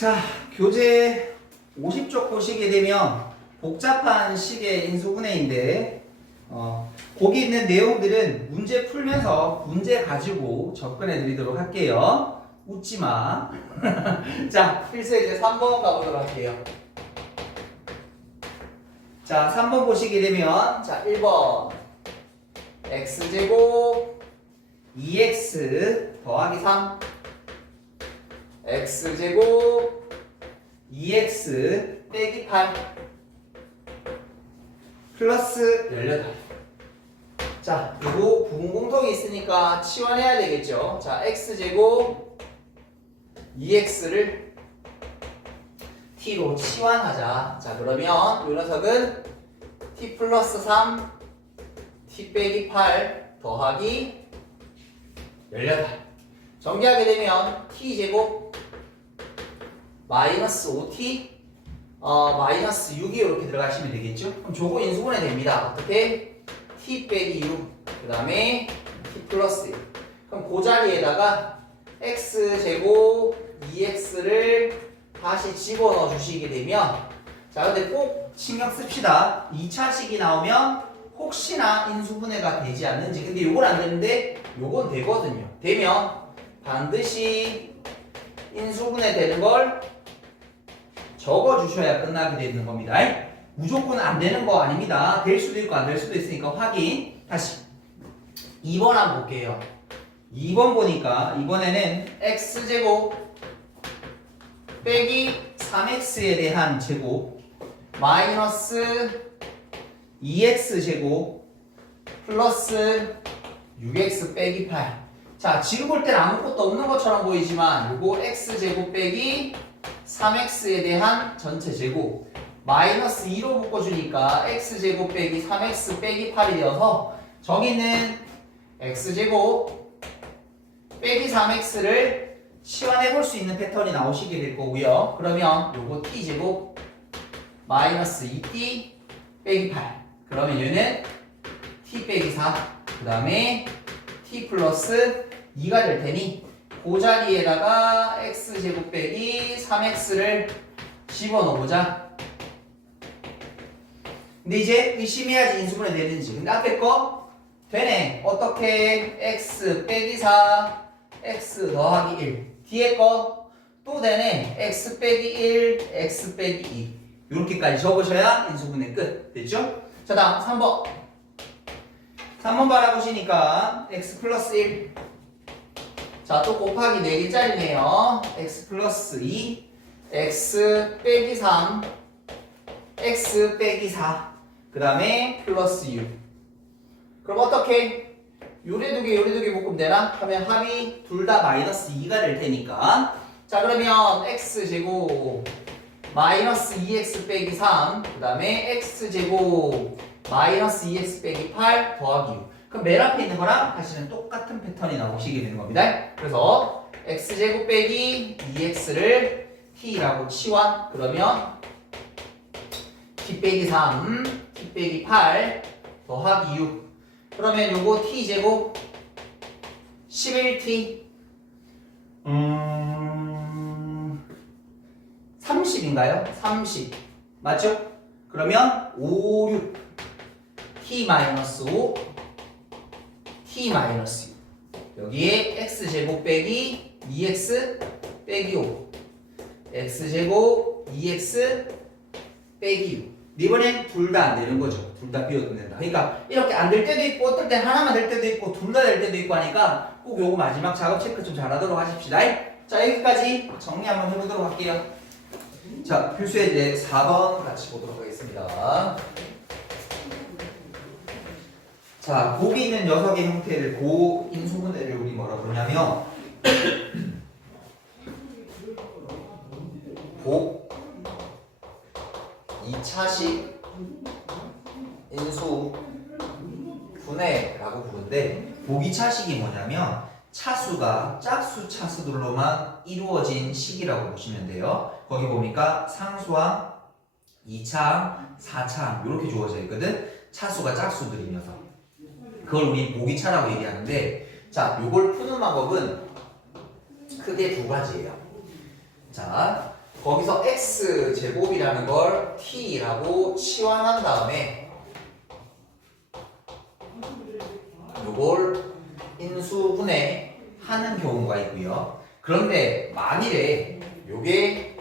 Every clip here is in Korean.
자, 교재 50쪽 보시게 되면 복잡한 식의 인수분해인데 거기 있는 내용들은 문제 풀면서 문제 가지고 접근해 드리도록 할게요. 웃지 마. 자, 필수 이제 3번 가보도록 할게요. 자, 3번 보시게 되면 자, 1번 x제곱 2x 더하기 3 x제곱 2x 빼기 8 플러스 18. 자, 요거 부분공통이 있으니까 치환해야 되겠죠. 자, x제곱 2x를 t로 치환하자. 자, 그러면 요 녀석은 t 플러스 3 t 빼기 8 더하기 18. 전개하게 되면 t제곱 마이너스 5t 마이너스 6이 이렇게 들어가시면 되겠죠? 그럼 저거 인수분해 됩니다. 어떻게? t 빼기 6, 그 다음에 t 플러스 1. 그럼 그 자리에다가 x제곱 2x를 다시 집어넣어 주시게 되면, 자, 근데 꼭 신경 씁시다. 2차식이 나오면 혹시나 인수분해가 되지 않는지. 근데 요건 안 되는데 요건 되거든요. 되면 반드시 인수분해 되는 걸 적어 주셔야 끝나게 되는 겁니다. 무조건 안 되는 거 아닙니다. 될 수도 있고 안 될 수도 있으니까 확인. 다시 2번 한번 볼게요. 2번 보니까 이번에는 x제곱 빼기 3x에 대한 제곱 마이너스 2x제곱 플러스 6x 빼기 8. 자, 지금 볼 때는 아무것도 없는 것처럼 보이지만 요거 x제곱 빼기 3x에 대한 전체 제곱 마이너스 2로 묶어주니까 x제곱 빼기 3x 빼기 8이 되어서 저기는 x제곱 빼기 3x를 치환해 볼 수 있는 패턴이 나오시게 될 거고요. 그러면 요거 t제곱 마이너스 2t 빼기 8. 그러면 얘는 t 빼기 4. 그 다음에 t 플러스 2가 될 테니 그 자리에다가 x제곱 빼기 3x를 집어넣어보자. 근데 이제 의심해야지 인수분해 되는지. 근데 앞에 거 되네. 어떻게? x 빼기 4 x 더하기 1. 뒤에 거 또 되네. x 빼기 1 x 빼기 2. 이렇게까지 적으셔야 인수분해 끝. 됐죠? 자, 다음 3번. 3번 바라보시니까 x 플러스 1. 자, 또 곱하기 4개짜리네요. x 플러스 2 x 빼기 3 x 빼기 4 그 다음에 플러스 6. 그럼 어떻게? 요래 두 개 요래 두 개 묶으면 되나? 하면 합이 둘 다 마이너스 2가 될 테니까. 자, 그러면 x제곱 마이너스 2x 빼기 3 그 다음에 x제곱 마이너스 2x 빼기 8 더하기 6. 그럼 맨 앞에 있는 거랑 다시는 똑같은 패턴이 나오시게 되는 겁니다. 그래서 x제곱 빼기 2x를 t라고 치환. 그러면 t 빼기 3 t 빼기 8 더하기 6. 그러면 요거 t제곱 11t 30인가요? 30 맞죠? 그러면 5, 6 t 마이너스 5 t 마이너스 6. 여기에 x제곱 빼기 2x 빼기 5 x제곱 2x 빼기 6. 이번엔 둘 다 안 되는 거죠. 둘 다 비워도 된다. 그러니까 이렇게 안 될 때도 있고 어떨 때 하나만 될 때도 있고 둘 다 될 때도 있고 하니까 꼭 요거 마지막 작업 체크 좀 잘하도록 하십시다. 자, 여기까지 정리 한번 해보도록 할게요. 자, 필수에 이제 4번 같이 보도록 하겠습니다. 자, 거기 있는 녀석의 형태를 고인수분해를 우리 뭐라 그러냐면 복 2차식 인수분해라고 부르는데, 복 2차식이 뭐냐면 차수가 짝수 차수들로만 이루어진 식이라고 보시면 돼요. 거기 보니까 상수항, 2차항, 4차항 이렇게 주어져 있거든. 차수가 짝수들이면서 그걸 우리 보기차라고 얘기하는데, 자, 요걸 푸는 방법은 크게 두 가지예요. 자, 거기서 x제곱이라는 걸 t라고 치환한 다음에 요걸 인수분해하는 경우가 있고요. 그런데 만일에 요게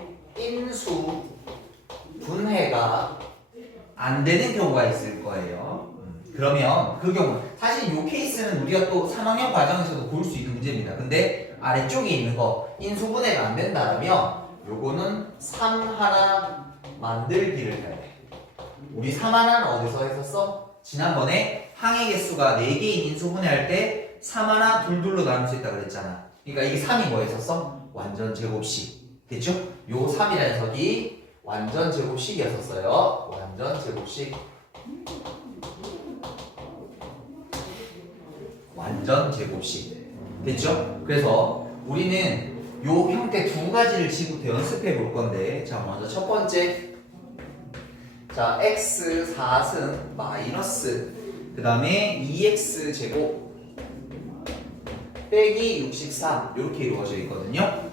인수분해가 안 되는 경우가 있을 거예요. 그러면 그 경우 사실 요 케이스는 우리가 또 3학년 과정에서도 볼 수 있는 문제입니다. 근데 아래쪽에 있는 거 인수분해가 안 된다면 요거는 3 하나 만들기를 해야 돼. 우리 3 하나는 어디서 했었어? 지난번에 항의 개수가 4개인 인수분해할 때 3 하나 둘둘로 나눌 수 있다 그랬잖아. 그러니까 이게 3이 뭐 했었어? 완전 제곱식. 됐죠? 요 3이라는 녀석이 완전 제곱식이었었어요. 완전 제곱식. 완전 제곱식. 됐죠? 그래서 우리는 요 형태 두 가지를 지금부터 연습해 볼 건데, 자, 먼저 첫 번째. 자, x 4승 마이너스 그 다음에 2x 제곱 빼기 63 이렇게 이루어져 있거든요.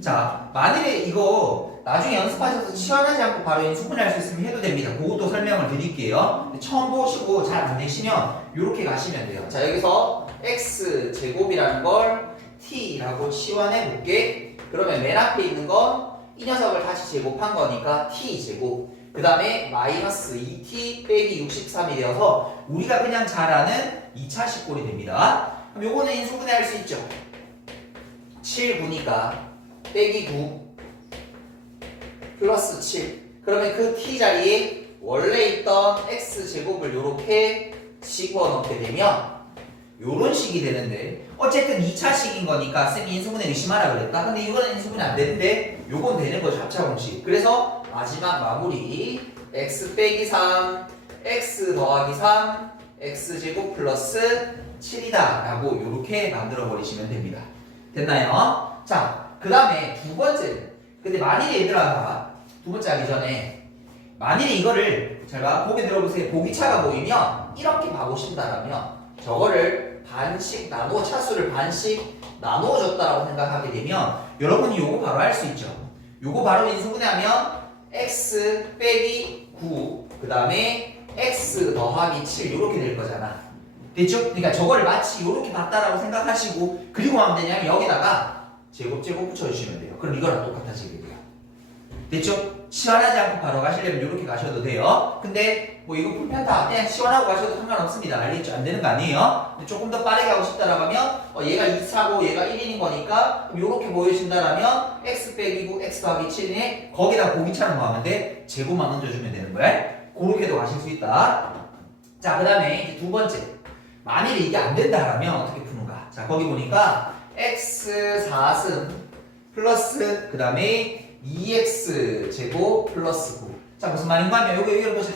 자, 만일에 이거 나중에 연습하셔서 치환하지 않고 바로 인수분해할 수 있으면 해도 됩니다. 그것도 설명을 드릴게요. 처음 보시고 잘 안 되시면 이렇게 가시면 돼요. 자, 여기서 x 제곱이라는 걸 t라고 치환해 볼게. 그러면 맨 앞에 있는 건 이 녀석을 다시 제곱한 거니까 t 제곱. 그 다음에 마이너스 2t 빼기 63이 되어서 우리가 그냥 잘 아는 2차 식골이 됩니다. 그럼 요거는 인수분해할 수 있죠. 7, 9니까 빼기 9 플러스 7. 그러면 그 t 자리에 원래 있던 x제곱을 요렇게 집어넣게 되면 요런 식이 되는데, 어쨌든 2차식인 거니까 쌤이 인수분해 의심하라 그랬다. 근데 이거는 인수분해 안 되는데 요건 되는 거죠. 합차 공식. 그래서 마지막 마무리 x 빼기 3 x 더하기 3 x제곱 플러스 7이다 라고 요렇게 만들어 버리시면 됩니다. 됐나요? 자, 그 다음에 두 번째. 근데 만일에 얘들아, 두 번째 하기 전에 만일에 이거를 잘 봐, 보기 들어보세요. 보기차가 보이면 이렇게 봐보신다라면 저거를 반씩 나누어, 차수를 반씩 나누어 줬다라고 생각하게 되면 여러분이 요거 바로 할 수 있죠. 요거 바로 인수분해하면 x 빼기 9 그 다음에 x 더하기 7 이렇게 될 거잖아. 됐죠? 그러니까 저거를 마치 이렇게 봤다라고 생각하시고, 그리고 하면 되냐면 여기다가 제곱 붙여주시면 돼요. 그럼 이거랑 똑같아지게 돼요. 됐죠? 시원하지 않고 바로 가시려면 이렇게 가셔도 돼요. 근데 뭐 이거 풀편타 그냥 시원하고 가셔도 상관없습니다. 알겠죠? 안 되는 거 아니에요? 조금 더 빠르게 하고 싶다라고 하면 얘가 2차고 얘가 1인인 거니까 이렇게 보여준다라면 x 빼기 9 x 더하기 7에 거기다 보기차는 뭐 하면 돼? 제곱만 얹어주면 되는 거야. 그렇게도 가실 수 있다. 자, 그 다음에 이제 두 번째. 만일에 이게 안 된다라면 어떻게 푸는가? 자, 거기 보니까 x 4승 플러스 그 다음에 2x 제곱 플러스 9. 자, 무슨 말인가 하면 여기 보자.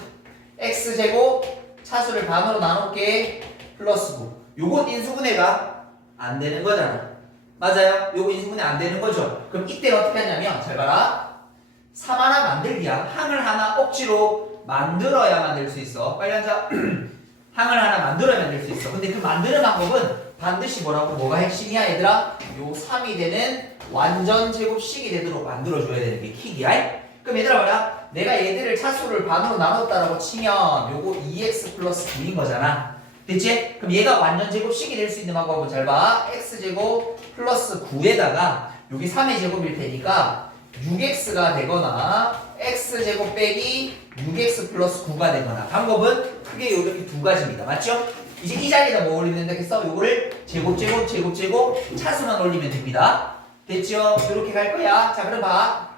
x 제곱 차수를 반으로 나눌게 플러스 9. 요건 인수분해가 안 되는 거잖아. 맞아요? 요거 인수분해 안 되는 거죠. 그럼 이때 어떻게 하냐면 잘 봐라. 3 하나 만들기야. 항을 하나 억지로 만들어야만 될 수 있어. 빨리 앉아. 항을 하나 만들어야만 될 수 있어. 근데 그 만드는 방법은 반드시 뭐가 핵심이야 얘들아? 요 3이 되는 완전 제곱식이 되도록 만들어줘야 되는 게 킥이야. 그럼 얘들아 뭐야? 내가 얘들을 차수를 반으로 나눴다라고 치면 요거 2x 플러스 9인 거잖아. 됐지? 그럼 얘가 완전 제곱식이 될 수 있는 방법은 잘 봐. x제곱 플러스 9에다가 여기 3의 제곱일 테니까 6x가 되거나 x제곱 빼기 6x 플러스 9가 되거나, 방법은 크게 이렇게 두 가지입니다. 맞죠? 이제 이 자리에다 뭐 올리면 되겠어? 요거를 제곱 차수만 올리면 됩니다. 됐죠? 이렇게 갈 거야. 자, 그럼 봐.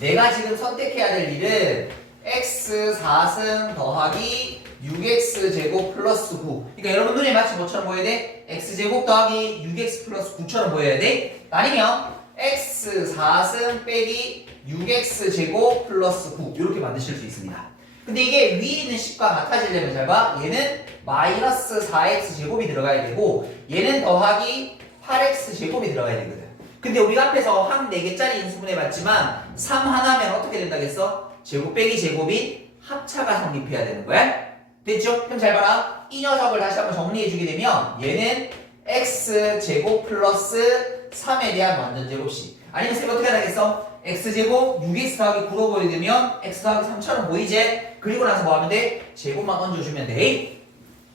내가 지금 선택해야 될 일은 x 4승 더하기 6x제곱 플러스 9. 그러니까 여러분 눈에 마치 뭐처럼 보여야 돼? x제곱 더하기 6x 플러스 9처럼 보여야 돼? 아니면 x 4승 빼기 6x제곱 플러스 9 이렇게 만드실 수 있습니다. 근데 이게 위에 있는 식과 같아지려면 잘 봐. 얘는 마이너스 4x제곱이 들어가야 되고 얘는 더하기 8x제곱이 들어가야 되거든. 근데 우리가 앞에서 한 4개짜리 인수분해 봤지만 3 하나면 어떻게 된다겠어? 제곱 빼기 제곱인 합차가 성립해야 되는 거야. 됐죠? 그럼 잘 봐라. 이 녀석을 다시 한번 정리해주게 되면 얘는 x제곱 플러스 3에 대한 완전 제곱식. 아니면 쌤 어떻게 하겠어? x제곱 6x 더하기 9로 보게 되면 x 더하기 3처럼 보이지? 그리고 나서 뭐 하면 돼? 제곱만 얹어주면 돼.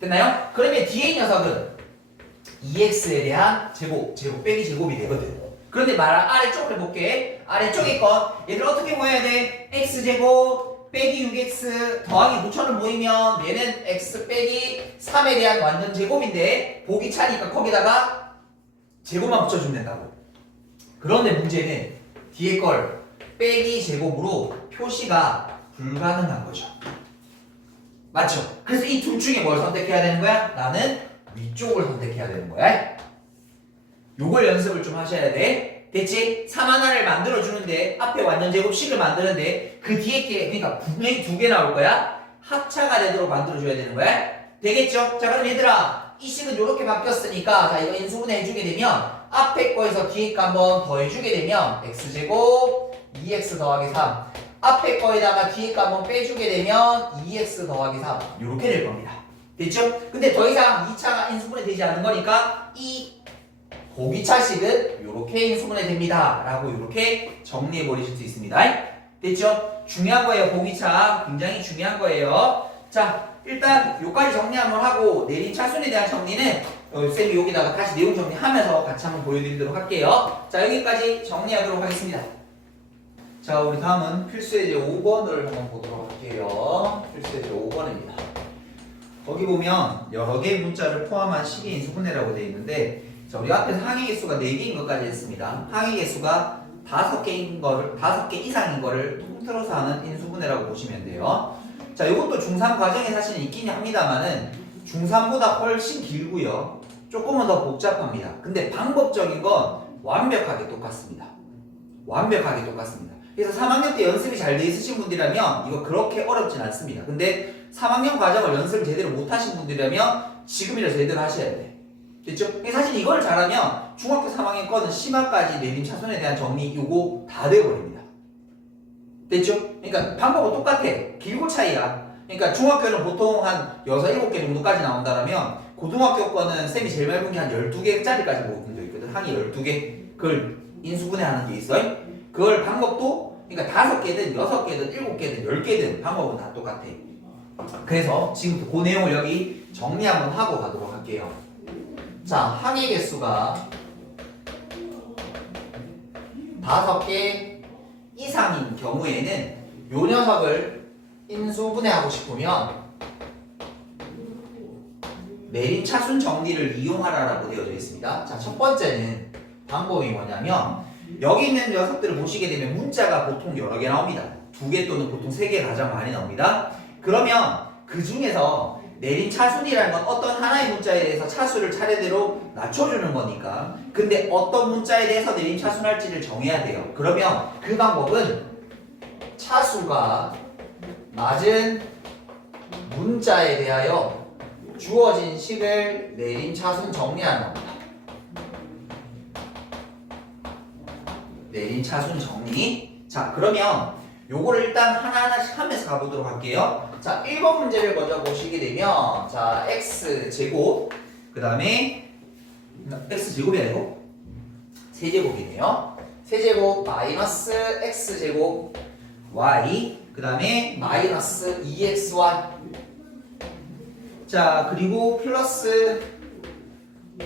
됐나요? 그러면 뒤에 이 녀석은 2x에 대한 제곱 빼기 제곱이 되거든. 그런데 아래쪽을 해볼게. 아래쪽에 건 얘들 어떻게 모여야 돼? x제곱 빼기 6x 더하기 9천을 모이면 얘는 x 빼기 3에 대한 완전 제곱인데 보기 차니까 거기다가 제곱만 붙여주면 된다고. 그런데 문제는 뒤에 걸 빼기 제곱으로 표시가 불가능한 거죠. 맞죠? 그래서 이 둘 중에 뭘 선택해야 되는 거야? 나는 위쪽을 선택해야 되는 거야. 요걸 연습을 좀 하셔야 돼. 됐지? 3 하나를 만들어주는데 앞에 완전 제곱식을 만드는데 그 뒤에 게 그러니까 분명히 2개 나올 거야. 합차가 되도록 만들어줘야 되는 거야. 되겠죠? 자 그럼 얘들아 이 식은 요렇게 바뀌었으니까 자 이거 인수분해 해주게 되면 앞에 거에서 뒤에 거 한번 더해주게 되면 x제곱 2x 더하기 3 앞에 거에다가 뒤에 거 한번 빼주게 되면 2x 더하기 3 요렇게 될 겁니다. 됐죠? 근데 더 이상 2차가 인수분해 되지 않는 거니까 이 보기차식은 요렇게 인수분해 됩니다 라고 요렇게 정리해 버리실 수 있습니다. 됐죠? 중요한 거예요. 보기차 굉장히 중요한 거예요. 자 일단 요까지 정리 한번 하고 내림 차순에 대한 정리는 쌤이 여기다가 다시 내용 정리하면서 같이 한번 보여드리도록 할게요. 자 여기까지 정리하도록 하겠습니다. 자 우리 다음은 필수예제 5번을 한번 보도록 할게요. 필수예제 5번입니다. 거기 보면 여러 개의 문자를 포함한 식의 인수분해라고 되어 있는데 자 우리 앞에서 항의 개수가 4개인 것까지 했습니다. 항의 개수가 5개 이상인 거를 통틀어서 하는 인수분해라고 보시면 돼요. 자 이것도 중3 과정에 사실은 있긴 합니다만은 중3보다 훨씬 길고요. 조금은 더 복잡합니다. 근데 방법적인 건 완벽하게 똑같습니다. 완벽하게 똑같습니다. 그래서 3학년 때 연습이 잘 돼 있으신 분들이라면 이거 그렇게 어렵진 않습니다. 근데 3학년 과정을 연습을 제대로 못 하신 분들이라면 지금이라도 제대로 하셔야 돼. 됐죠? 사실 이걸 잘하면 중학교 3학년 거는 심화까지 내림 차순에 대한 정리 요거 다 돼버립니다. 됐죠? 그러니까 방법은 똑같아. 길고 차이야. 그러니까 중학교는 보통 한 6, 7개 정도까지 나온다면 고등학교 거는 쌤이 제일 많이 본 게 한 12개짜리까지 보는 거 있거든. 항이 12개. 그걸 인수분해하는 게 있어요. 그걸 방법도 그러니까 5개든 6개든 7개든 10개든 방법은 다 똑같아. 그래서 지금부터 그 내용을 여기 정리 한번 하고 가도록 할게요. 자, 항의 개수가 5개 이상인 경우에는 요 녀석을 인수분해하고 싶으면 내림 차순 정리를 이용하라라고 되어져 있습니다. 자, 첫 번째는 방법이 뭐냐면 여기 있는 녀석들을 보시게 되면 문자가 보통 여러 개 나옵니다. 2개 또는 보통 3개 가장 많이 나옵니다. 그러면 그 중에서 내림 차순이라는 건 어떤 하나의 문자에 대해서 차수를 차례대로 낮춰주는 거니까 근데 어떤 문자에 대해서 내림 차순할지를 정해야 돼요. 그러면 그 방법은 차수가 낮은 문자에 대하여 주어진 식을 내림 차순 정리하는 겁니다. 내림 차순 정리. 자 그러면 요거를 일단 하나하나씩 하면서 가보도록 할게요. 자 1번 문제를 먼저 보시게 되면 자 x제곱 그 다음에 x제곱이 아니고 세제곱이네요. 세제곱 마이너스 x제곱 y 그 다음에 마이너스 2xy 자 그리고 플러스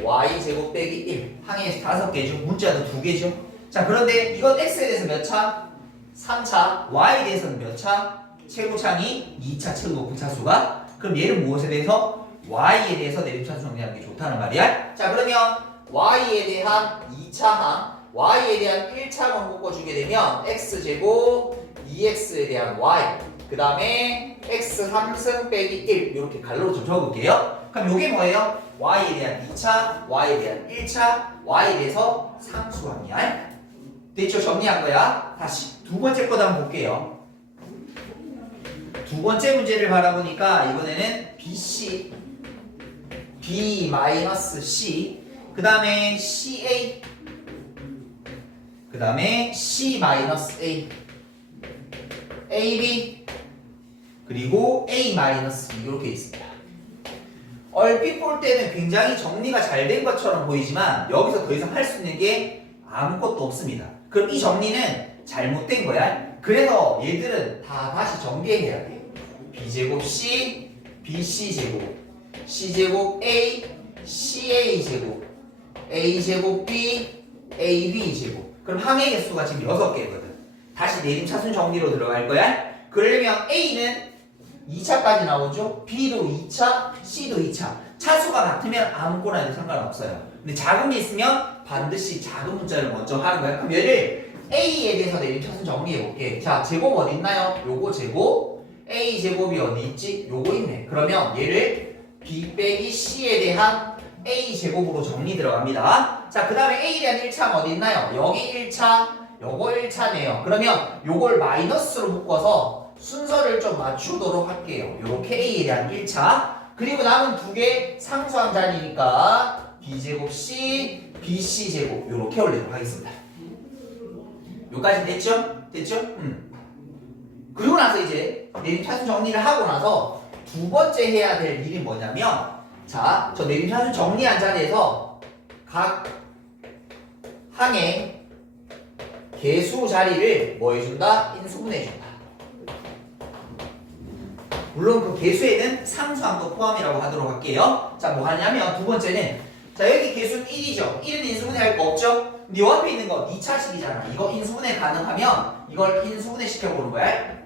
y제곱 빼기 1 항에 5개죠. 문자도 2개죠. 자 그런데 이건 x에 대해서 몇 차? 3차. y에 대해서는 몇 차? 최고차니 2차 최고 높은 차수가. 그럼 얘는 무엇에 대해서? y에 대해서 내림차수 정리하는 게 좋다는 말이야. 자 그러면 y에 대한 2차 항 y에 대한 1차만 묶어주게 되면 x제곱 2x에 대한 y 그 다음에 x 3승 빼기 1 이렇게 갈로로 좀 적을게요. 그럼 요게 뭐예요? y에 대한 2차, y에 대한 1차, y에 대해서 상수항이야. 됐죠? 정리한 거야. 다시 두 번째 거도 한번 볼게요. 두 번째 문제를 바라보니까 이번에는 BC, B-C 그 다음에 CA 그 다음에 C-A AB 그리고 A-B 이렇게 있습니다. 얼핏 볼 때는 굉장히 정리가 잘 된 것처럼 보이지만 여기서 더 이상 할 수 있는 게 아무것도 없습니다. 그럼 이 정리는 잘못된 거야. 그래서 얘들은 다 다시 전개해야 돼. b제곱 c, bc제곱, c제곱 a, ca제곱, a제곱 b, ab제곱. 그럼 항의 개수가 지금 6개거든. 다시 내림 차순 정리로 들어갈 거야. 그러려면 a는 2차까지 나오죠. b도 2차, c도 2차. 차수가 같으면 아무거나 해도 상관없어요. 근데 작은 게 있으면 반드시 작은 문자를 먼저 하는 거야. 그럼 얘를 a에 대해서 내림 차순 정리해 볼게. 자, 제곱 어디 있나요? 요거 제곱. a 제곱이 어디 있지? 요거 있네. 그러면 얘를 b 빼기 c에 대한 a 제곱으로 정리 들어갑니다. 자, 그 다음에 a에 대한 1차는 어디 있나요? 여기 1차, 요거 1차네요. 그러면 요걸 마이너스로 묶어서 순서를 좀 맞추도록 할게요. 요렇게 a에 대한 1차. 그리고 남은 두 개 상수항 자리니까 b제곱 c, bc제곱 요렇게 올리도록 하겠습니다. 요까지 됐죠? 됐죠? 그리고 나서 이제 내림 차순 정리를 하고 나서 두 번째 해야 될 일이 뭐냐면, 자, 저 내림 차순 정리한 자리에서 각 항의 개수 자리를 뭐 해준다? 인수분해해준다. 물론 그 개수에는 상수항도 포함이라고 하도록 할게요. 자, 뭐 하냐면 두 번째는, 자, 여기 개수는 1이죠. 1은 인수분해할 거 없죠? 근데 요 앞에 있는 거 2차식이잖아. 이거 인수분해 가능하면 이걸 인수분해 시켜보는 거야.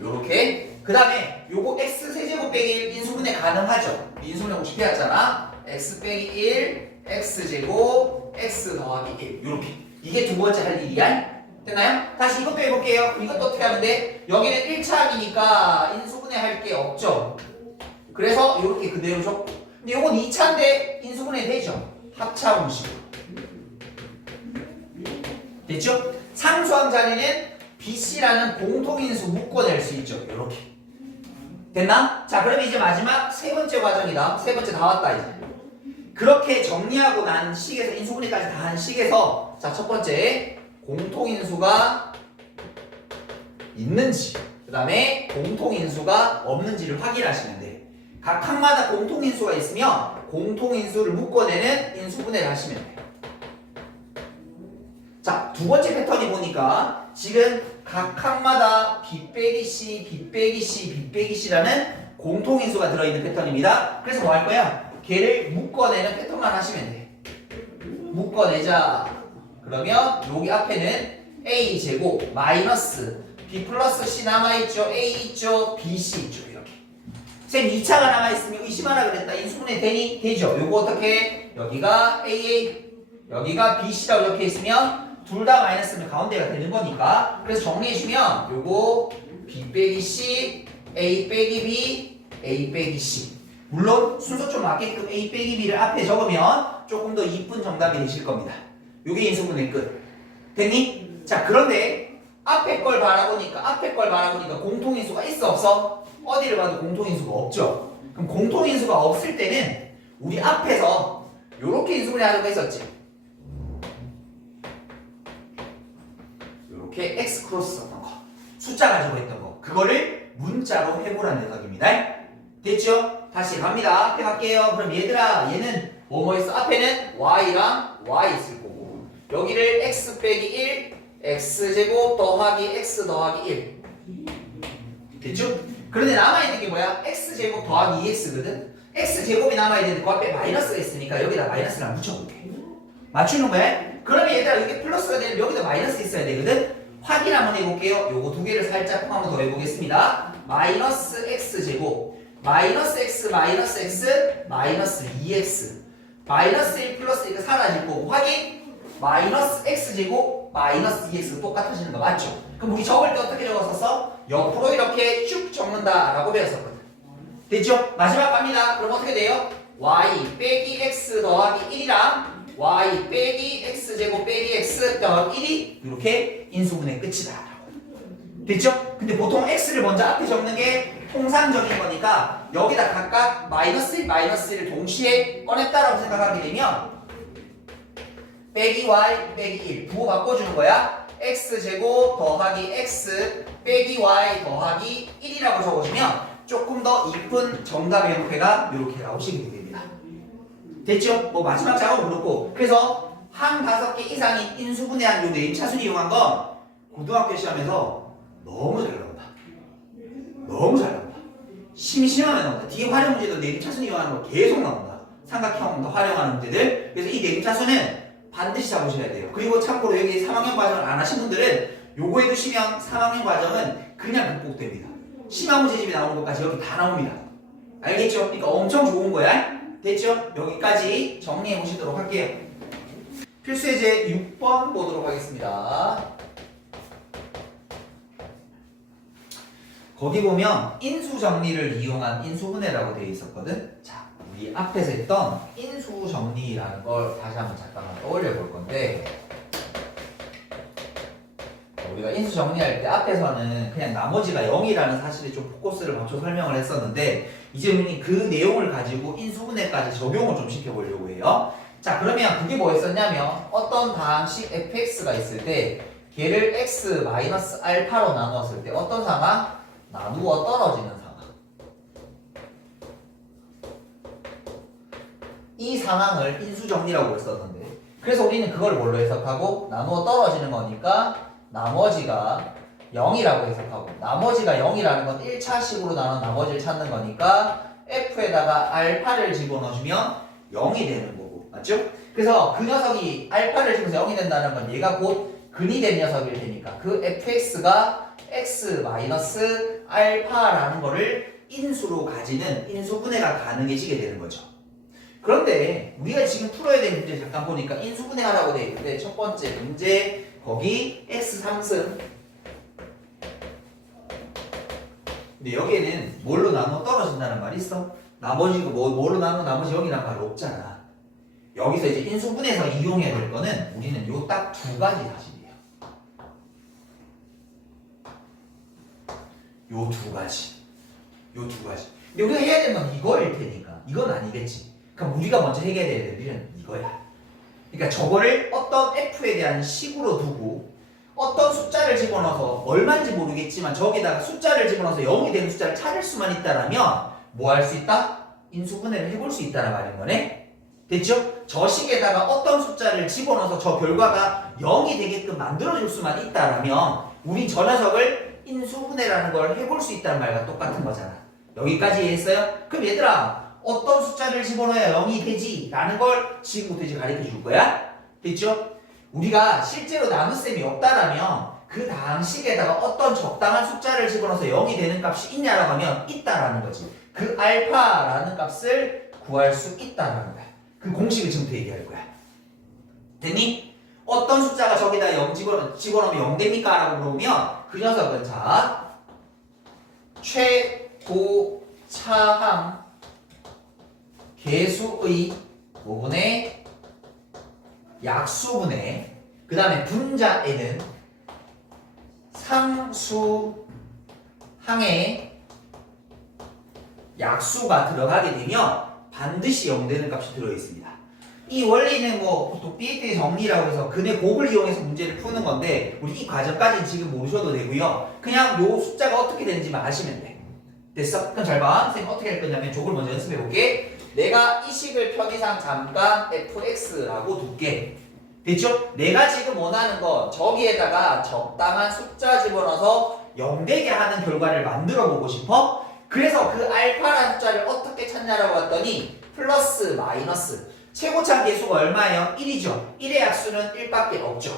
요렇게. 그 다음에 요거 x 세제곱 빼기 1 인수분해 가능하죠. 인수분해 공식 배웠잖아. x 빼기 1 x제곱 x 더하기 1 요렇게. 이게 두 번째 할 일이야. 됐나요? 다시 이것도 해볼게요. 이것도 어떻게 하면 돼? 여기는 1차항이니까 인수분해 할 게 없죠. 그래서 요렇게 그대로 적고. 근데 요건 2차인데 인수분해 되죠. 합차 공식. 됐죠? 상수항 자리는 BC라는 공통인수 묶어낼 수 있죠. 요렇게. 됐나? 자, 그러면 이제 마지막 세 번째 과정이다. 세 번째 다 왔다, 이제. 그렇게 정리하고 난 식에서, 인수분해까지 다 한 식에서, 자, 첫 번째, 공통인수가 있는지, 그 다음에 공통인수가 없는지를 확인하시면 돼. 각 항마다 공통인수가 있으면 공통인수를 묶어내는 인수분해를 하시면 돼. 자, 두 번째 패턴이 보니까 지금 각 항마다 b 빼기 c, b 빼기 c, b 빼기 c라는 공통인수가 들어있는 패턴입니다. 그래서 뭐 할 거야? 걔를 묶어내는 패턴만 하시면 돼. 묶어내자. 그러면 여기 앞에는 a 제곱 마이너스 b 플러스 c 남아있죠. a 있죠. bc 있죠. 이렇게. 쌤 2차가 남아있으면 의심하라 그랬다. 인수분해 되니? 되죠. 요거 어떻게? 여기가 a, 여기가 bc라고 이렇게 있으면 둘 다 마이너스면 가운데가 되는 거니까. 그래서 정리해주면 요거 b 빼기 c, a 빼기 b, a 빼기 c. 물론 순서 좀 맞게끔 a 빼기 b를 앞에 적으면 조금 더 이쁜 정답이 되실 겁니다. 요게 인수분해 끝. 됐니? 자, 그런데 앞에 걸 바라보니까 공통인수가 있어 없어? 어디를 봐도 공통인수가 없죠. 그럼 공통인수가 없을 때는 우리 앞에서 요렇게 인수분해 하려고 했었지. 요렇게 x 크로스 썼던 거, 숫자 가지고 했던 거, 그거를 문자로 해보라는 녀석입니다. 됐죠? 다시 갑니다. 앞에 갈게요. 그럼 얘들아, 얘는 뭐 있어? 앞에는 y랑 y 있을 거고, 여기를 x 빼기 1, x제곱 더하기 x 더하기 1. 됐죠? 그런데 남아있는 게 뭐야? x제곱 더하기 2x거든? x제곱이 남아있는데 그 앞에 마이너스가 있으니까 여기다 마이너스를 붙여볼게. 맞추는 거야? 그러면 얘들아, 이게 플러스가 되면 여기다 마이너스 있어야 되거든? 확인 한번 해볼게요. 요거 두 개를 살짝 한번 더 해보겠습니다. 마이너스 x제곱 마이너스 x 마이너스 x 마이너스 2x 마이너스 1 플러스 1가 사라질 거고, 확인. 마이너스 x제곱 마이너스 2x 똑같아지는 거 맞죠? 그럼 우리 적을 때 어떻게 적었었어? 옆으로 이렇게 쭉 적는다 라고 배웠었거든. 됐죠? 마지막 갑니다. 그럼 어떻게 돼요? y 빼기 x 더하기 1이랑 y 빼기 x제곱 빼기 x 더하기 1이 이렇게 인수분해 끝이다. 됐죠? 근데 보통 x를 먼저 앞에 적는 게 통상적인 거니까 여기다 각각 마이너스 1, 마이너스 1을 동시에 꺼냈다라고 생각하게 되면 빼기 y 빼기 1 부호 바꿔주는 거야. x제곱 더하기 x 빼기 y 더하기 1이라고 적어주면 조금 더 이쁜 정답의 형태가 이렇게 나오시게 됩니다. 됐죠? 뭐 마지막 작업은 그렇고, 그래서 한 5개 이상인 인수분해한 요 내림차순 이용한 건 고등학교 시험에서 너무 잘 나온다. 너무 잘 나온다. 심심하면 나온다. 뒤에 활용 문제도 내림차순 이용하는 거 계속 나온다. 삼각형도 활용하는 문제들. 그래서 이 내림차순은 반드시 잡으셔야 돼요. 그리고 참고로 여기 3학년 과정을 안 하신 분들은 요거 해두시면 3학년 과정은 그냥 극복됩니다. 심화 문제집이 나오는 것까지 여기 다 나옵니다. 알겠죠? 그러니까 엄청 좋은 거야. 됐죠? 여기까지 정리해 보시도록 할게요. 필수예제 6번 보도록 하겠습니다. 거기 보면 인수정리를 이용한 인수분해라고 되어 있었거든. 자, 우리 앞에서 했던 인수정리라는 걸 다시 한번 잠깐만 떠올려 볼 건데, 우리가 인수정리할 때 앞에서는 그냥 나머지가 0이라는 사실에 좀 포커스를 맞춰 설명을 했었는데, 이제 우리는 그 내용을 가지고 인수분해까지 적용을 좀 시켜보려고 해요. 자, 그러면 그게 뭐였었냐면 어떤 다항식 fx가 있을 때 걔를 x-알파로 나누었을 때 어떤 상황? 나누어 떨어지는 상황. 이 상황을 인수정리라고 했었는데, 그래서 우리는 그걸 뭘로 해석하고 나누어 떨어지는 거니까 나머지가 0이라고 해석하고, 나머지가 0이라는 건 1차식으로 나눈 나머지를 찾는 거니까 f에다가 알파를 집어넣어주면 0이 되는 거고, 맞죠? 그래서 그 녀석이 알파를 집어서 0이 된다는 건 얘가 곧 근이 된 녀석일 테니까 그 fx가 x-알파라는 거를 인수로 가지는 인수분해가 가능해지게 되는 거죠. 그런데 우리가 지금 풀어야 될 문제 잠깐 보니까 인수분해하라고 되어 있는데, 첫 번째 문제 거기 x3승, 근데 여기에는 뭘로 나눠 떨어진다는 말이 있어? 나머지가 뭘로 나눠 나머지 0이란 말 없잖아. 여기서 이제 인수분해에서 이용해야 될 거는 우리는 요 딱 두 가지 사실이에요. 요 두 가지. 요 두 가지. 근데 우리가 해야 되는 건 이거일 테니까. 이건 아니겠지. 그럼 우리가 먼저 해결해야 될 일은 이거야. 그러니까 저거를 어떤 f에 대한 식으로 두고 어떤 숫자를 집어넣어서 얼마인지 모르겠지만 저기다가 숫자를 집어넣어서 0이 되는 숫자를 찾을 수만 있다라면 뭐 할 수 있다? 인수분해를 해볼 수 있다는 말인 거네. 됐죠? 저 식에다가 어떤 숫자를 집어넣어서 저 결과가 0이 되게끔 만들어줄 수만 있다라면 우린 저 녀석을 인수분해라는 걸 해볼 수 있다는 말과 똑같은 거잖아. 여기까지 이해했어요? 그럼 얘들아, 어떤 숫자를 집어넣어야 0이 되지? 라는 걸 지금부터 이제 가르쳐 줄 거야. 됐죠? 우리가 실제로 나눗셈이 없다라면 그 다항식에다가 어떤 적당한 숫자를 집어넣어서 0이 되는 값이 있냐라고 하면 있다라는 거지. 그 알파라는 값을 구할 수 있다라는 거야. 그 공식을 지금부터 얘기할 거야. 됐니? 어떤 숫자가 저기다 0 집어넣으면 0 됩니까? 라고 물어보면 그 녀석은 자, 최고차항 계수의 부분의 약수분의, 그 다음에 분자에는 상수항의 약수가 들어가게 되면 반드시 0 되는 값이 들어있습니다. 이 원리는 뭐 보통 BAT 정리라고 해서 근의 곱을 이용해서 문제를 푸는 건데 우리 이 과정까지는 지금 모르셔도 되고요. 그냥 요 숫자가 어떻게 되는지만 아시면 돼. 됐어? 그럼 잘 봐. 선생님 어떻게 할 거냐면 저걸 먼저 연습해 볼게. 내가 이 식을 편의상 잠깐 fx라고 둘게. 됐죠? 내가 지금 원하는 건 저기에다가 적당한 숫자 집어넣어서 0 되게 하는 결과를 만들어 보고 싶어? 그래서 그 알파라는 숫자를 어떻게 찾냐라고 했더니 플러스 마이너스 최고차 계수가 얼마예요? 1이죠. 1의 약수는 1밖에 없죠.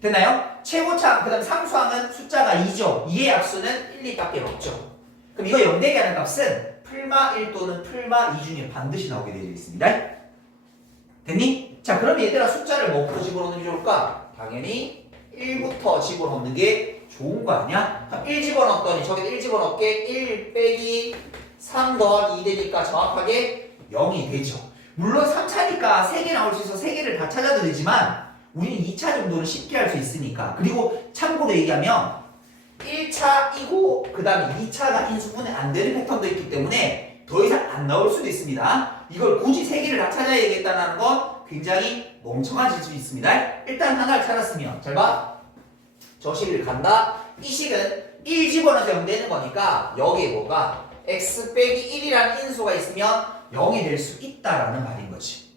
됐나요? 최고차, 그 다음 상수항은 숫자가 2죠. 2의 약수는 1, 2밖에 없죠. 그럼 이거 0 되게 하는 값은 풀마 1 또는 풀마 2 중에 반드시 나오게 되어 있습니다. 됐니? 자, 그럼 얘들아 숫자를 뭐부터 집어넣는 게 좋을까? 당연히 1부터 집어넣는 게 좋은 거 아니야? 그럼 1 집어넣었더니 저기다 1 집어넣게 1 빼기 3 더하기 2 되니까 정확하게 0이 되죠. 물론 3차니까 3개 나올 수 있어서 3개를 다 찾아도 되지만 우리는 2차 정도는 쉽게 할 수 있으니까. 그리고 참고로 얘기하면 1차이고 그 다음에 2차가 인수분해 안 되는 패턴도 있기 때문에 더 이상 안 나올 수도 있습니다. 이걸 굳이 3개를 다 찾아야겠다는 건 굉장히 멍청하실 수 있습니다. 일단 하나를 찾았으면 잘 봐. 저 식을 간다. 이 식은 1 집어넣어서 0 되는 거니까 여기에 뭐가 x 빼기 1이라는 인수가 있으면 0이 될 수 있다라는 말인 거지.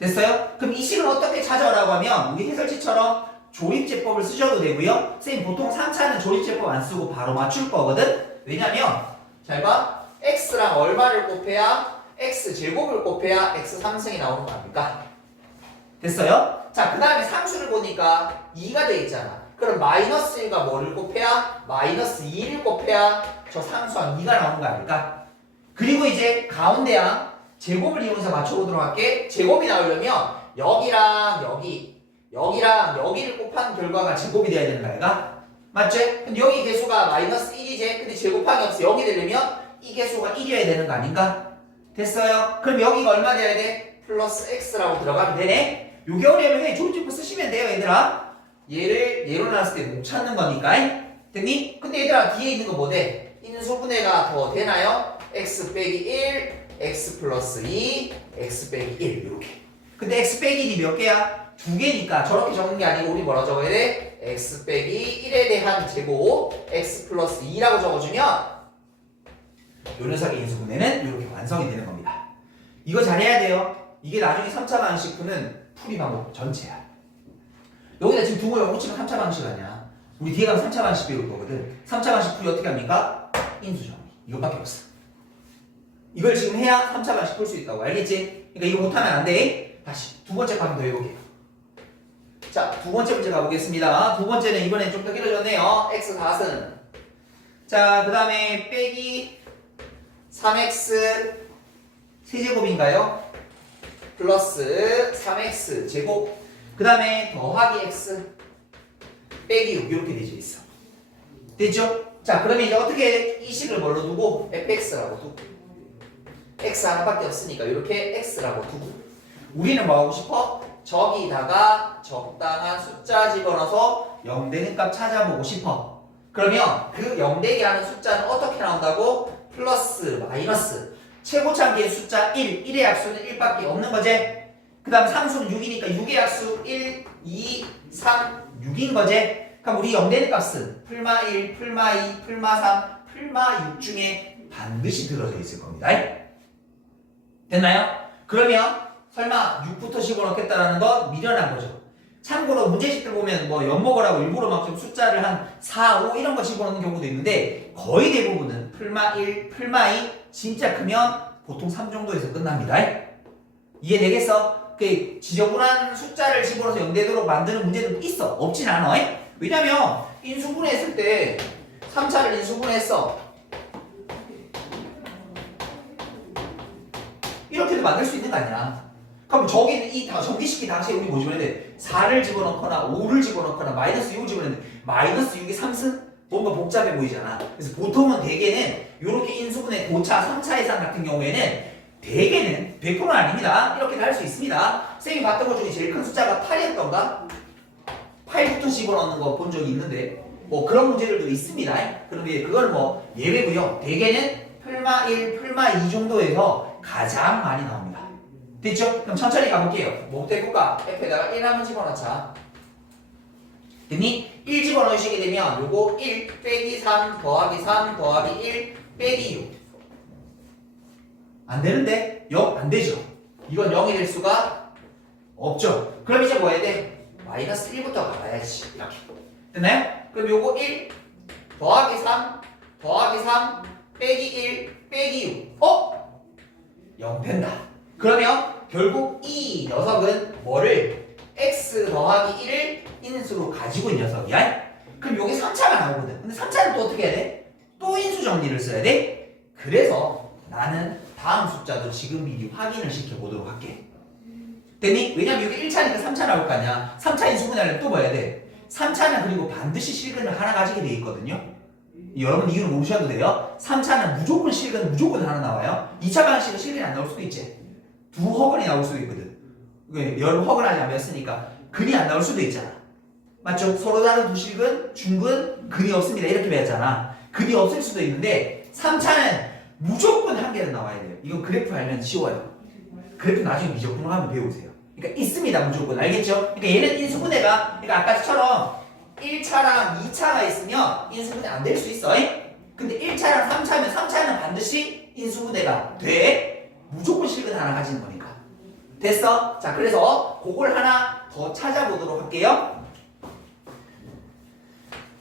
됐어요? 그럼 이 식을 어떻게 찾아오라고 하면 우리 해설지처럼 조립제법을 쓰셔도 되고요. 선생님 보통 3차는 조립제법 안 쓰고 바로 맞출 거거든? 왜냐면 잘 봐. x랑 얼마를 곱해야 x제곱을 곱해야 x3승이 나오는 거 아닙니까? 됐어요? 자, 그 다음에 상수를 보니까 2가 돼 있잖아. 그럼 마이너스 1과 뭐를 곱해야? 마이너스 2를 곱해야 저 상수항 2가 나오는 거 아닙니까? 그리고 이제 가운데랑 제곱을 이용해서 맞춰보도록 할게. 제곱이 나오려면 여기랑 여기를 곱한 결과가 제곱이 돼야 되는 거 아이가? 맞지? 근데 여기 개수가 마이너스 1이지? 근데 제곱항이 없어. 여기 되려면 이 개수가 1이어야 되는 거 아닌가? 됐어요? 그럼 여기가 얼마 돼야 돼? 플러스 x라고 들어가면 되네? 요게 어려우면 조립제법 쓰시면 돼요 얘들아. 얘를 예로 나눴을 때 못 찾는 거니까. 됐니? 근데 얘들아 뒤에 있는 거 뭐 돼? 인수분해가 더 되나요? x 빼기 1, x 플러스 2, x 빼기 1 이렇게. 근데 x 빼기 1이 몇 개야? 2개니까 저렇게 적는 게 아니고 우리 뭐라고 적어야 돼? x 빼기 1에 대한 제곱 x 플러스 2라고 적어주면 요 녀석의 인수분해는 이렇게 완성이 되는 겁니다. 이거 잘해야 돼요. 이게 나중에 3차 방식 푸는 풀이 방법 전체야. 여기다 지금 두 모양 꽂히면 3차 방식 아니야. 우리 뒤에 가면 3차 방식 배울 거거든. 3차 방식 풀이 어떻게 합니까? 인수정리. 이것밖에 없어. 이걸 지금 해야 3차 방식 풀 수 있다고. 알겠지? 그러니까 이거 못하면 안 돼. 다시 두 번째 거 한 번 더 해볼게요. 자, 두 번째 문제 가보겠습니다. 두 번째는 이번엔 좀 더 길어졌네요. x 4승. 자, 그 다음에 빼기 3x 세제곱인가요? 플러스 3x 제곱. 그 다음에 더하기 x 빼기 6 이렇게 되어 있어. 됐죠? 자, 그러면 이제 어떻게 이 식을 뭘로 두고 fx라고 두고 x 하나밖에 없으니까 이렇게 x라고 두고 우리는 뭐 하고 싶어? 저기다가 적당한 숫자 집어넣어서 0 되는 값 찾아보고 싶어. 그러면 그 0 되게 하는 숫자는 어떻게 나온다고? 플러스 마이너스 최고참기의 숫자 1, 1의 약수는 1밖에 없는 거지. 그 다음 상수는 6이니까 6의 약수 1, 2, 3, 6인 거지. 그럼 우리 0 되는 값은 풀마 1, 풀마 2, 풀마 3, 풀마 6 중에 반드시 들어져 있을 겁니다. 됐나요? 그러면 설마 6부터 집어넣겠다라는 거 미련한 거죠. 참고로 문제집들 보면 뭐 엿먹으라고 일부러 막 좀 숫자를 한 4, 5 이런 거 집어넣는 경우도 있는데 거의 대부분은 풀마 1, 풀마 2 진짜 크면 보통 3 정도에서 끝납니다. 이해되겠어? 그 지저분한 숫자를 집어넣어서 0 되도록 만드는 문제도 있어. 없진 않아. 왜냐면 인수분해했을 때 3차를 인수분해했어. 이렇게도 만들 수 있는 거 아니야. 그럼 저기는 이 전기식이 당시에 우리 뭐 집어넣어야 돼? 4를 집어넣거나 5를 집어넣거나 마이너스 6을 집어넣는데 마이너스 6이 3승? 뭔가 복잡해 보이잖아. 그래서 보통은 대개는 이렇게 인수분해 고차 3차 이상 같은 경우에는 대개는 100%는 아닙니다. 이렇게도 할 수 있습니다. 쌤이 봤던 것 중에 제일 큰 숫자가 8이었던가? 8부터 집어넣는 거 본 적이 있는데 뭐 그런 문제들도 있습니다. 그런데 그건 뭐 예외고요. 대개는 풀마 1, 풀마 2 정도에서 가장 많이 나옵니다. 됐죠? 그럼 천천히 가볼게요. 뭐부터 해볼까? F에다가 1 한번 집어넣자. 됐니? 1 집어넣으시게 되면 요거 1 빼기 3 더하기 3 더하기 1 빼기 6 안 되는데? 0 안 되죠? 이건 0이 될 수가 없죠? 그럼 이제 뭐 해야 돼? 마이너스 1부터 가야지. 이렇게. 됐나요? 그럼 요거 1 더하기 3 더하기 3 빼기 1 빼기 6 0 된다. 그러면 결국 이 녀석은 뭐를? x 더하기 1을 인수로 가지고 있는 녀석이야. 그럼 요게 3차가 나오거든. 근데 3차는 또 어떻게 해야 돼? 또 인수 정리를 써야 돼. 그래서 나는 다음 숫자도 지금 미리 확인을 시켜보도록 할게. 됐니? 왜냐면 여기 1차니까 3차 나올 거 아니야. 3차 인수분해하려면 또 뭐 해야 돼? 3차는 그리고 반드시 실근을 하나 가지게 돼 있거든요. 여러분 이유는 모르셔도 돼요. 3차는 무조건 실근 무조건 하나 나와요. 2차 방식은 실근이 안 나올 수도 있지. 두 허근이 나올 수도 있거든. 여러분 허근하지 않았으니까 근이 안 나올 수도 있잖아. 맞죠? 서로 다른 두 실근, 중근, 근이 없습니다. 이렇게 배웠잖아. 근이 없을 수도 있는데 3차는 무조건 한 개는 나와야 돼요. 이거 그래프 알면 쉬워요. 그래프 나중에 미적분으로 한번 배우세요. 그러니까 있습니다. 무조건. 알겠죠? 그러니까 얘는 인수분해가 그러니까 아까처럼 1차랑 2차가 있으면 인수분해 안 될 수 있어. 근데 1차랑 3차면 3차는 반드시 인수분해가 돼. 무조건 실근 하나 가지는 거니까. 됐어? 자, 그래서 그걸 하나 더 찾아보도록 할게요.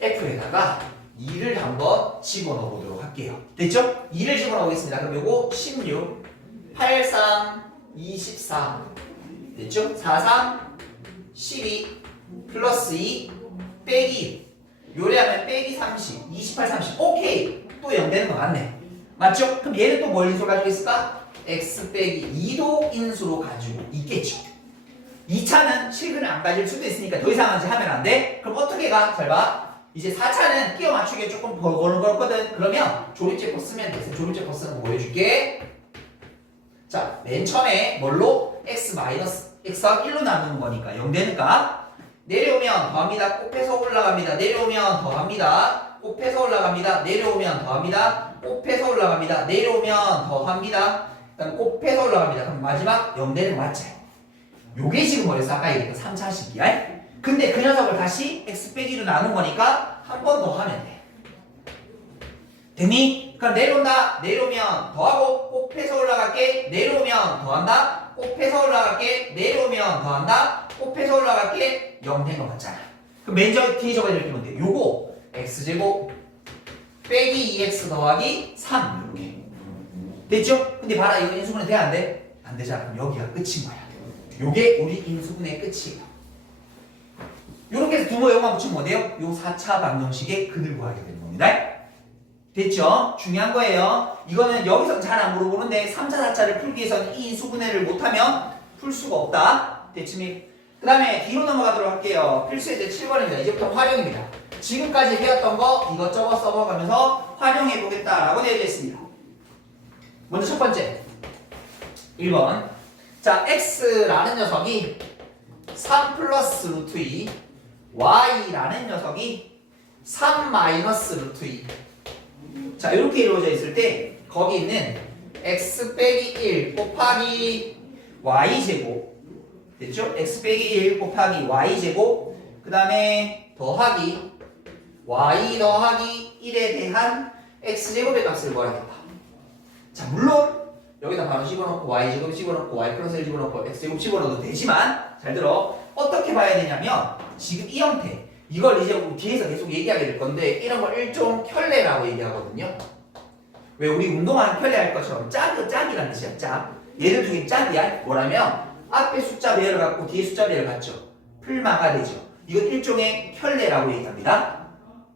F에다가 2를 한번 집어넣어 보도록 할게요. 됐죠? 2를 집어넣어 보겠습니다. 그럼 요거 16, 83, 24 됐죠? 43, 12 플러스 2 빼기 요래하면 빼기 30, 28, 30 오케이! 또 0 되는 거 맞네. 맞죠? 그럼 얘는 또 뭘 인수로 가지고 있을까? x 빼기 2도 인수로 가지고 있겠죠. 2차는 실근을 안 가질 수도 있으니까 더 이상은 하면 안 돼. 그럼 어떻게 가? 잘 봐. 이제 4차는 끼워 맞추기에 조금 걸거든. 그러면 조립제법 쓰면 돼. 조립제법 쓰는 거 보여줄게. 자, 맨 처음에 뭘로? x가 1로 나누는 거니까 0 되니까 내려오면 더합니다. 곱해서 올라갑니다. 내려오면 더합니다. 곱해서 올라갑니다. 내려오면 더합니다. 곱해서 올라갑니다. 내려오면 더합니다. 그다음 곱해서 올라갑니다. 그럼 마지막 0 되는 거 맞지? 요게 지금 뭐였어? 아까 얘기했던 3차식이야. 근데 그 녀석을 다시 x 빼기로 나눈 거니까 한 번 더 하면 돼. 됐니? 그럼 내려온다. 내려오면 더하고 곱해서 올라갈게. 내려오면 더한다. 곱해서 올라갈게. 내려오면 더한다. 곱해서 올라갈게. 0 된 거 맞잖아. 그럼 맨 뒤에 적어야 될 게 뭔데? 요거 x제곱 빼기 2x 더하기 3 이렇게. 됐죠? 근데 봐라 이거 인수분해 돼 안 돼? 안 되잖아. 그럼 여기가 끝인 거야. 요게 우리 인수분해 끝이에요. 요렇게 해서 두모 요만 붙이면 뭐 돼요? 요 4차 방정식의 근을 구하게 되는 겁니다. 됐죠? 중요한 거예요. 이거는 여기서 잘 안 물어보는데 3차, 4차를 풀기 위해서는 이 인수분해를 못하면 풀 수가 없다. 됐지? 그 다음에 뒤로 넘어가도록 할게요. 필수 예제 7번입니다. 이제부터 활용입니다. 지금까지 배웠던 거 이것저것 써먹으면서 활용해 보겠다라고 되어 있습니다. 먼저 첫 번째 1번. 자, x라는 녀석이 3 플러스 루트 2 y라는 녀석이 3 마이너스 루트 2 자, 이렇게 이루어져 있을 때 거기 있는 x 빼기 1 곱하기 y제곱 됐죠? x 빼기 1 곱하기 y제곱 그 다음에 더하기 y 더하기 1에 대한 x제곱의 값을 구하겠다. 자, 물론 여기다 바로 집어넣고 y제곱 집어넣고 y 플러스 1 집어넣고 x제곱 집어넣어도 되지만 잘 들어. 어떻게 봐야 되냐면 지금 이 형태 이걸 이제 뒤에서 계속 얘기하게 될 건데 이런 걸 일종 켤레라고 얘기하거든요. 왜 우리 운동하는 켤레 할 것처럼 짝이라는 뜻이야. 짝. 얘를 중에 짝이야. 뭐라면 앞에 숫자 배열을 갖고 뒤에 숫자 배열을 갖죠. 풀마가 되죠. 이건 일종의 켤레라고 얘기합니다.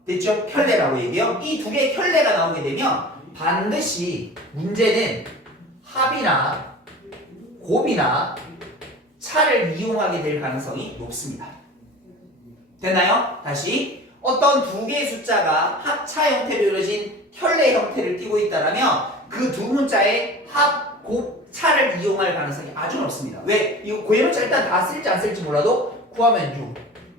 됐죠? 켤레라고 얘기해요. 이 두 개의 켤레가 나오게 되면 반드시 문제는 합이나 곱이나 차를 이용하게 될 가능성이 높습니다. 됐나요? 다시 어떤 두 개의 숫자가 합차 형태로 이루어진 켤레 형태를 띠고 있다면 그 두 문자의 합, 곱, 차를 이용할 가능성이 아주 높습니다. 왜? 이거 고해문자 일단 다 쓸지 안 쓸지 몰라도 구하면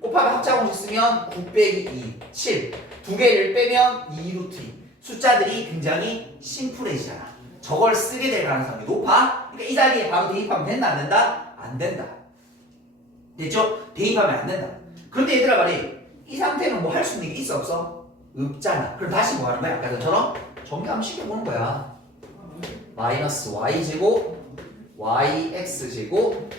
6 곱하면 합차 공식 쓰면 9 빼기 2 7 두 개를 빼면 2 루트 2 숫자들이 굉장히 심플해지잖아. 저걸 쓰게 될 가능성이 높아. 그러니까 이 자리에 바로 대입하면 된다 안 된다? 안 된다. 됐죠? 대입하면 안 된다. 그런데 얘들아 말이 이 상태는 뭐 할 수 있는 게 있어 없어? 없잖아. 그럼 다시 뭐 하는 거야? 아까 전처럼 정리 한번 시켜보는 거야. 마이너스 y제곱 yx제곱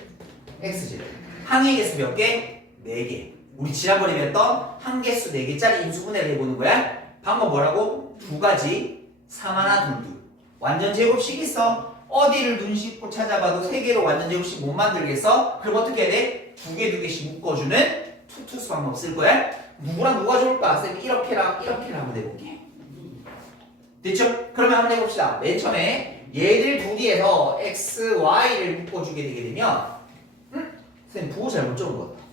x제곱 항의 개수 몇 개? 4개. 우리 지난번에 배웠던 항개수 4개짜리 인수분해를 해보는 거야. 방법 뭐라고? 두 가지 3 하나 둘 완전 제곱식 있어. 어디를 눈 씻고 찾아봐도 3개로 완전 제곱식 못 만들겠어? 그럼 어떻게 해야 돼? 2개씩 묶어주는 투투수 방법 쓸 거야. 누구랑 누가 좋을까? 쌤이 이렇게랑 하면 해볼게. 됐죠? 그러면 한번 해봅시다. 맨 처음에 얘들 두 개에서 x, y를 묶어주게 되게 되면 쌤 부호 잘못 적은 것 같다.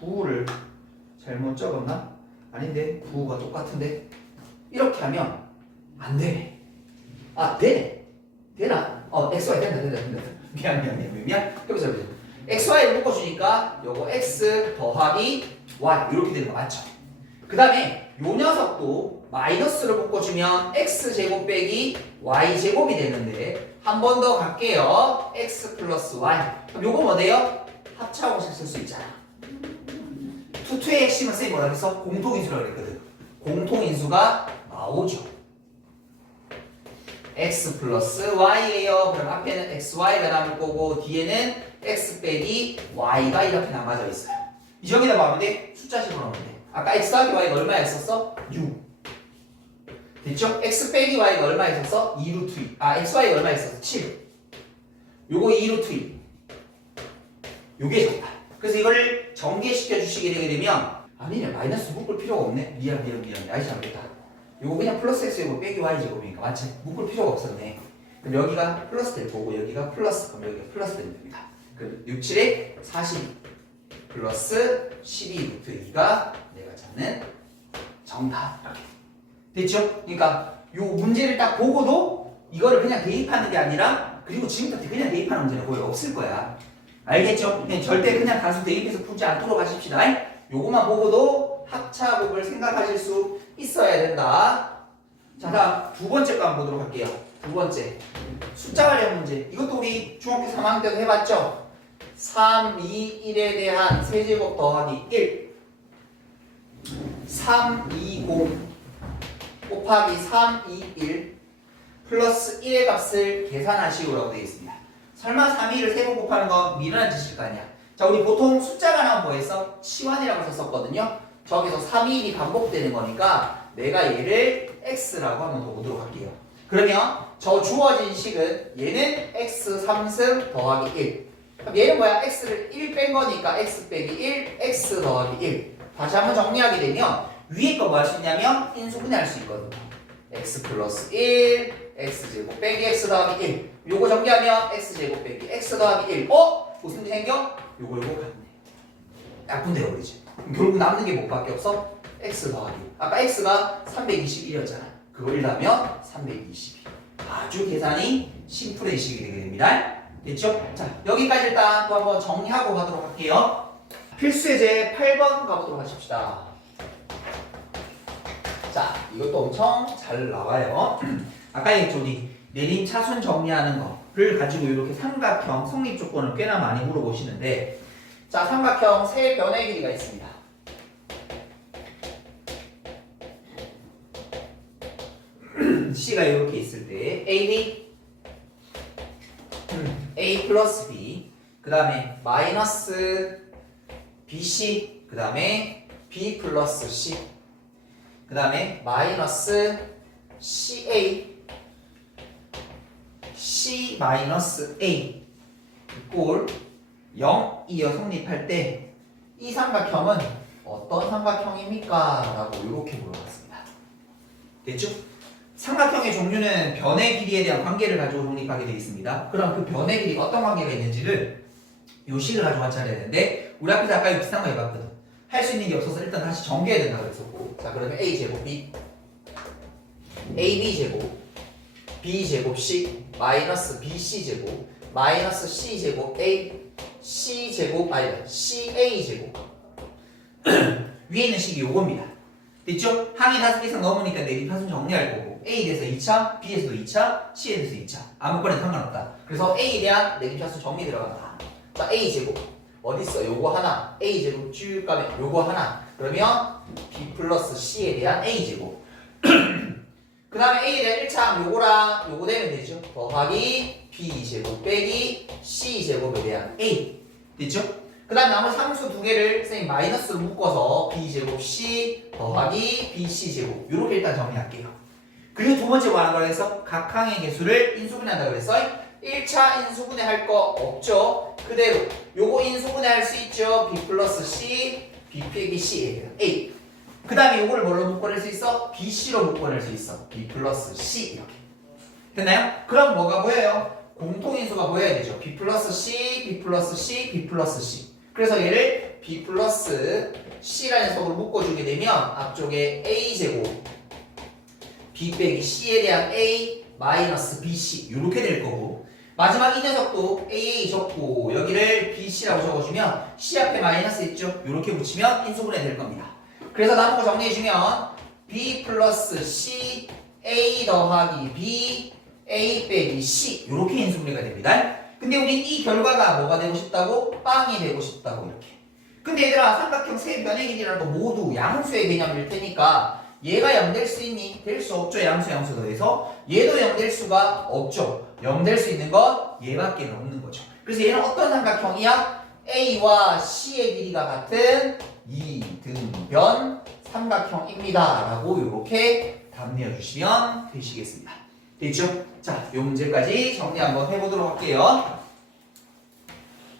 부호를 잘못 적었나? 아닌데 부호가 똑같은데 이렇게 하면 안 되네. 아 되네. 되나? x, y 된다. 미안. 해보자. x, y를 묶어주니까 요거 x 더하기 y 이렇게 되는 거 맞죠? 그 다음에 요 녀석도 마이너스를 묶어주면 x제곱 빼기 y제곱이 되는데 한 번 더 갈게요. x 플러스 y 그럼 요거 뭐 돼요? 합차 공식 쓸 수 있잖아. 투투의 핵심은 쌤이 뭐라 그랬어? 공통인수라고 그랬거든. 공통인수가 나오죠. x 플러스 y예요. 그럼 앞에는 xy가 남을 거고 뒤에는 x 빼기 y가 이렇게 남아져 있어요. 여기다 봐면 돼. 숫자식으로 넣으면 돼. 아까 x 더하기 y가 얼마였었어? 6. 됐죠? x 빼기 y가 얼마였었어? 2루트 2. xy가 얼마였었어? 7. 요거 2루트 2. 요게 정답. 그래서 이걸 전개시켜 주시게 되게 되면 아니네 마이너스 묶을 필요가 없네. 미안. 아이 잘못했다. 요거 그냥 플러스 x제곱 빼기 y제곱이니까 맞지? 묶을 필요가 없었네. 그럼 여기가 플러스 될 거고 여기가 플러스 그럼 여기가 플러스 되면 됩니다. 그럼 6, 7에 42 플러스 12 루트 2가 내가 찾는 정답. 이렇게 됐죠? 그러니까 요 문제를 딱 보고도 이거를 그냥 대입하는 게 아니라 그리고 지금부터 그냥 대입하는 문제는 거의 없을 거야. 알겠죠? 절대 그냥 단수 대입해서 풀지 않도록 하십시다. 요것만 보고도 합차곡을 생각하실 수 있어야 된다. 자, 다음 두 번째 거 한번 보도록 할게요. 두 번째 숫자 관련 문제. 이것도 우리 중학교 3학년 때도 해봤죠? 3, 2, 1에 대한 세제곱 더하기 1 3, 2, 0 곱하기 3, 2, 1 플러스 1의 값을 계산하시오라고 되어 있습니다. 설마 3, 2를 3번 곱하는 건 미련한 짓일 거 아니야. 자, 우리 보통 숫자가 나오면 뭐 했어? 치환이라고 썼었거든요. 저기서 3, 2, 1이 반복되는 거니까 내가 얘를 x라고 한번 더 보도록 할게요. 그러면 저 주어진 식은 얘는 x 3승 더하기 1. 그럼 얘는 뭐야? x를 1 뺀 거니까 x 빼기 1, x 더하기 1. 다시 한번 정리하게 되면 위에 거 뭐 할 수 있냐면 인수분해할 수 있거든요. x 플러스 1, x제곱 빼기 x 더하기 1. 요거 정리하면 x제곱 빼기 x 더하기 1. 무슨 일이 생겨? 요거 같네. 약분 되어버리지. 결국 남는 게 뭐밖에 없어? x 더하기. 아까 x가 321이었잖아. 그걸 일하면 322. 아주 계산이 심플해지게 되게 됩니다. 됐죠? 자, 여기까지 일단 또 한번 정리하고 가도록 할게요. 필수예제 8번 가보도록 하십시다. 자, 이것도 엄청 잘 나와요. 아까 얘기했죠, 우리 내림 차순 정리하는 거를 가지고 이렇게 삼각형 성립 조건을 꽤나 많이 물어보시는데, 자, 삼각형 세 변의 길이가 있습니다. C가 이렇게 있을 때 AB, A 플러스 B, 그 다음에 마이너스 BC, 그 다음에 B 플러스 C, 그 다음에 마이너스 CA, C 마이너스 A 꼴 0이어 성립할 때 이 삼각형은 어떤 삼각형입니까? 라고 이렇게 물어봤습니다. 됐죠? 삼각형의 종류는 변의 길이에 대한 관계를 가지고 성립하게 되어 있습니다. 그럼 그 변의 길이가 어떤 관계가 있는지를 요 식을 가지고 같이 해야 되는데 우리 앞에서 아까 비슷한 거 해봤거든. 할 수 있는 게 없어서 일단 다시 정리해야 된다고 그랬었고, 자 그러면 A제곱 B AB제곱 B제곱 C 마이너스 BC제곱 마이너스 C제곱 A C제곱 아니다 CA제곱 위에 있는 식이 요겁니다. 됐죠? 항이 5개 이상 넘으니까 내립하순 정리할 거고 A에 대해서 2차, B에서도 2차, C에 대해서 2차 아무거나 상관없다. 그래서 A에 대한 내립차순 정리 들어간다. 자 A제곱 어딨어? 요거 하나 A제곱 쭉 가면 요거 하나 그러면 B 플러스 C에 대한 A제곱 그 다음에 A에 대한 1차 요거랑 요거 되면 되죠. 더하기 B제곱 빼기 C제곱에 대한 A 됐죠? 그 다음 나머지 상수 두 개를 선생님 마이너스로 묶어서 B제곱 C 더하기 BC제곱 요렇게 일단 정리할게요. 그리고 두 번째 뭐 하는 거라 해서 각 항의 개수를 인수분해한다고 그랬어. 1차 인수분해 할 거 없죠? 그대로 요거 인수분해 할 수 있죠? B 플러스 C B 빼기 C에 대한 A 그 다음에 요거를 뭘로 묶어낼 수 있어? BC로 묶어낼 수 있어. B 플러스 C 이렇게 됐나요? 그럼 뭐가 보여요? 공통인수가 보여야 되죠. B 플러스 C, B 플러스 C, B 플러스 C 그래서 얘를 B 플러스 C라는 녀석으로 묶어주게 되면 앞쪽에 A제곱 B 빼기 C에 대한 A 마이너스 BC 이렇게 될 거고 마지막 이 녀석도 AA 적고 여기를 BC라고 적어주면 C 앞에 마이너스 있죠? 이렇게 붙이면 인수분해 될 겁니다. 그래서 남은 거 정리해주면 B 플러스 C A 더하기 B A 빼기 C 이렇게 인수분해가 됩니다. 근데 우린 이 결과가 뭐가 되고 싶다고? 빵이 되고 싶다고 이렇게. 근데 얘들아 삼각형 세 변의 길이라는 거 모두 양수의 개념일 테니까 얘가 0 될 수 있니? 될 수 없죠. 양수 양수 더해서 얘도 0 될 수가 없죠. 0 될 수 있는 건 얘밖에 없는 거죠. 그래서 얘는 어떤 삼각형이야? A와 C의 길이가 같은 이등변 삼각형입니다 라고 이렇게 답 내어주시면 되시겠습니다. 됐죠? 자, 이 문제까지 정리 한번 해보도록 할게요.